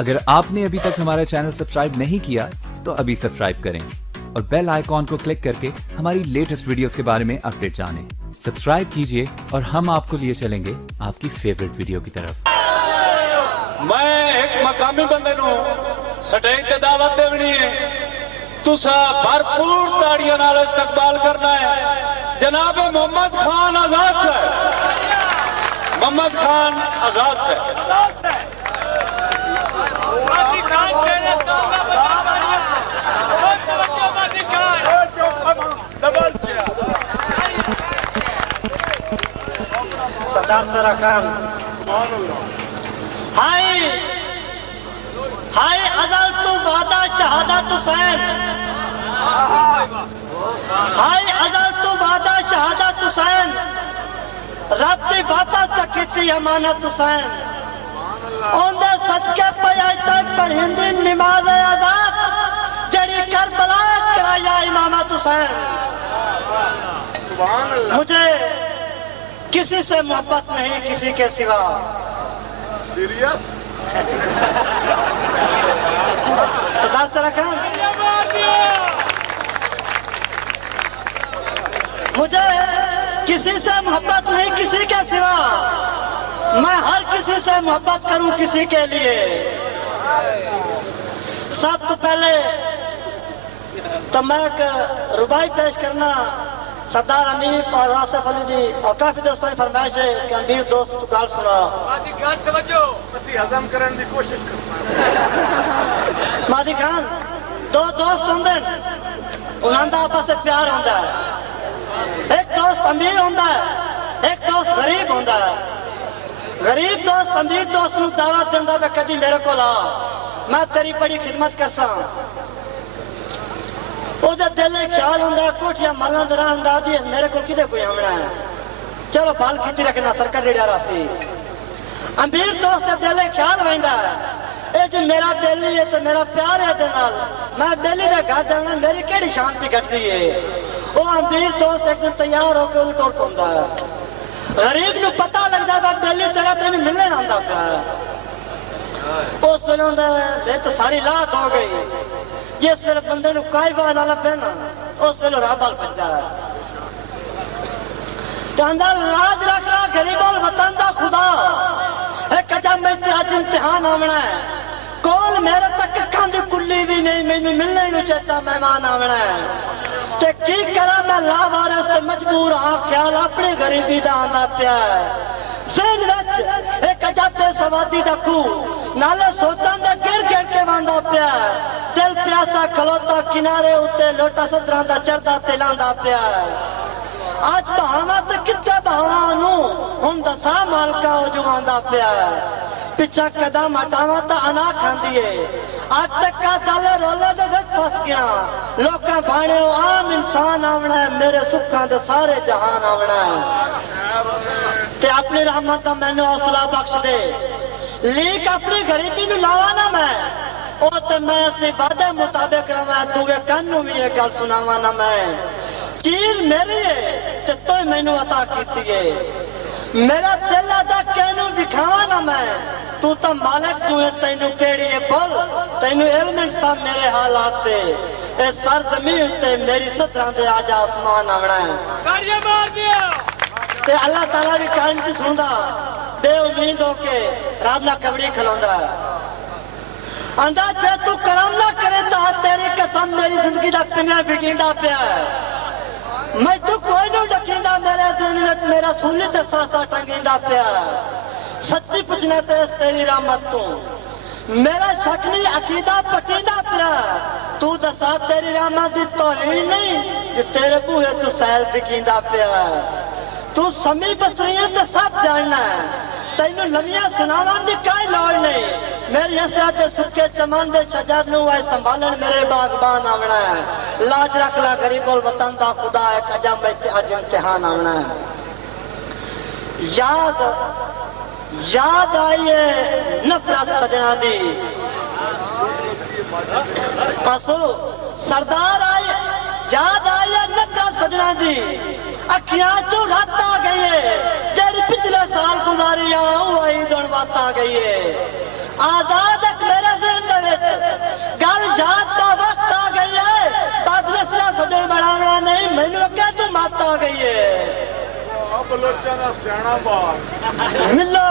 अगर आपने अभी तक हमारा चैनल सब्सक्राइब नहीं किया तो अभी सब्सक्राइब करें और बेल आइकॉन को क्लिक करके हमारी लेटेस्ट वीडियोस के बारे में अपडेट जानें। सब्सक्राइब कीजिए और हम आपको लिए चलेंगे आपकी फेवरेट वीडियो की तरफ। मैं एक मकामी बंदे नु स्टेज ते दावत देवनी है, तुसा भरपूर ताड़ियां नाल इस्तकबाल करना है। जनाब मोहम्मद खान आजाद साहब, मोहम्मद खान आजाद साहब। सरदार सरा खान हाय हाय अजल तू वादा शहादत हुसैन, हाय अजल तू वादा शहादत हुसैन, रब दी वापस कीती अमानत हुसैन। ओंदे सदके पयाता पढ़िंदी नमाज आजाद जड़ी करबला कराया इमामत हुसैन। मुझे किसी से मोहब्बत नहीं किसी के सिवा। सरदार सरा खान मुझे किसी से मोहब्बत नहीं किसी के सिवा, मैं हर किसी से मोहब्बत करूं किसी के लिए। सब तो पहले तो मैं एक रुबाई पेश करना सरदार अमीर और आसिफ अली जी और काफी दोस्तों की फरमाइश है कि अमीर दोस्त तू गाल सुना हजम करने की कोशिश मादी खान। दो दोस्त होंगे उन्होंने आपस में प्यार होता है। एक दोस्त अमीर होता है, एक दोस्त गरीब होता है। गरीब दोस्त अमीर दोस्त को दावत देता मैं कभी मेरे को ला, मैं तेरी बड़ी खिदमत करसा। ਉਹਦਾ ਦਿਲ ਖਿਆਲ ਹੁੰਦਾ ਕੋਠੀਆਂ ਮਾਲਾਂ ਦਾ ਰਾਂ ਦਾ ਦੀ ਮੇਰੇ ਕੋਲ ਕਿਤੇ ਕੋਈ ਆਉਣਾ ਹੈ, ਚਲੋ ਫਲ ਕੀਤੀ ਰੱਖਣਾ ਸਰਕਟ ਰੇੜਿਆ ਰਾਸੀ। ਅਮੀਰ ਦੋਸਤ ਦਾ ਦਿਲ ਖਿਆਲ ਵੈਂਦਾ ਇਹ ਜੇ ਮੇਰਾ ਬੇਲੀ ਹੈ ਤੇ ਮੇਰਾ ਪਿਆਰ ਹੈ ਦੇ ਨਾਲ ਮੈਂ ਬੇਲੀ ਦਾ ਘਰ ਜਾਣਾ ਮੇਰੀ ਕਿਹੜੀ ਸ਼ਾਨ ਵੀ ਘਟਦੀ ਹੈ। ਉਹ ਅਮੀਰ ਦੋਸਤ ਇੱਕ ਦਿਨ ਤਿਆਰ ਹੋ ਕੇ ਉਹ ਟੁਰ ਪੈਂਦਾ ਹੈ। ਗਰੀਬ ਨੂੰ ਪਤਾ ਲੱਗਦਾ ਵਾ ਬੇਲੀ ਤੇਰਾ ਤੈਨੂੰ ਮਿਲਣ ਆਉਂਦਾ ਪਿਆ। ਉਸ ਵੇਲੇ ਹੁੰਦਾ ਮੇਰੇ ਤਾਂ ਸਾਰੀ ਲਾਤ ਹੋ ਗਈ। जिस वेले बंदे नूं काई बार नाला पैना उस वेले राबल बजदा है। कहंदा लाज रखना गरीबों वतन दा खुदा, एक जब मैं आज इम्तिहान आवना है। कोल मेरे तक अखां दी कुल्ली भी नहीं मैनू मिलने नूं चाचा मेहमान आवना है। ते की करा मैं लावारिस ते मजबूर आ ख्याल अपनी गरीबी दा आंदा पिया है। ज़हन विच एक अजब बेसवादी दा खूह नाले सोचां दे गिर गिर के वांदा पिया है। दिल प्यासा खलोता किनारे उत्ते लोटा सदरां दा चढ़दा ते लांदा पिया है। आज बहावा ते किते बहावा नू हुण दसा मालका ओ जुआंदा पिया है। पिछा कदम हटावा तां अना खांदी है। आज टक्का दल रोले दे विच फस गया लोकां भाणे आम इंसान आवना है, मेरे सुखां दे सारे जहान आवना है। ते अपनी रहमत दा मैनू हौसला बख्श दे, लीक अपनी गरीबी नू लावा ना मैं ओ ते मैं असी वादे मुताबिक रवां दूए कानू भी ये गल सुनावा ना मैं। चीज मेरी है ते तू मैनू अता कीती है, मेरा दिल अदा कहनू दिखावा ना मैं। तू तो मालिक तू है तैनू केड़ी है बोल, तैनू इल्म सब मेरे हालात ते ए सर जमीन उत्ते मेरी सदरां दे आज आसमान आवना है। ताड़ियां मार दिया ते अल्लाह ताला भी कान च सुनदा बेउम्मीद होके रब ना कबड़ी खलोंदा है। आंदा जे तू करम ना करे तो तेरी कसम मेरी जिंदगी दा पिन्ना बिकींदा पिया है। मैं तू कोई नहीं डकींदा मेरे दिन में मेरा सूली ते सासा टंगींदा पिया है। सच्ची पुछना ते तेरी रहमत तू मेरा शक्नी अकीदा पटींदा पिया है। तू दसा तेरी रहमत दी तौहीन नहीं जो तेरे बूहे तू सैल दिखींदा पिया है। तू समी बसरी ते सब जानना है, तैनू लमिया सुनावन दी काई लोड़ नहीं। मेरी असरा ते सुके चमन दे शजर नू ऐ संभालन मेरे बागबान आवना है। लाज रख ला गरीबों वतन दा खुदा है, कजम आज इम्तिहान आवना है। याद याद आइए नफरत सजना दी असो सरदार आए याद आइए नफरत सजना दी अखियां चो रात आ गई है जेड़ी पिछले साल गुजारी आई दौड़ बात आ गई है। आजाद एक मेरे आ गई है बलोचा दा सियाणा बाल मिलो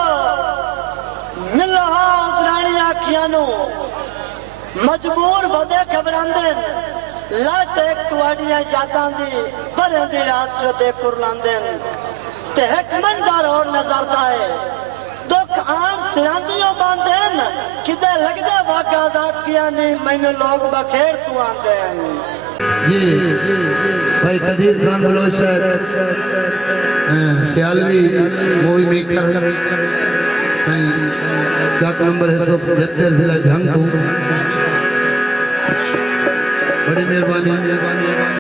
मिलो हाँ उतरानी आखियां नु मजबूर बदे घबरांदे लट एक तुआड़ियां यादां दी भरे दी रात जो दे कुरलांदे ते एक मंजर और नजरदा है दुख आन सिरांदियों बांधे किदे लगदे वागा दात किया नहीं मैनू लोग बखेड़ तू आंदे जी भाई कदीर खान बलोचर सियालवी मूवी मेकर सही चाक नंबर 175 जिला झंग तू बड़ी मेहरबानी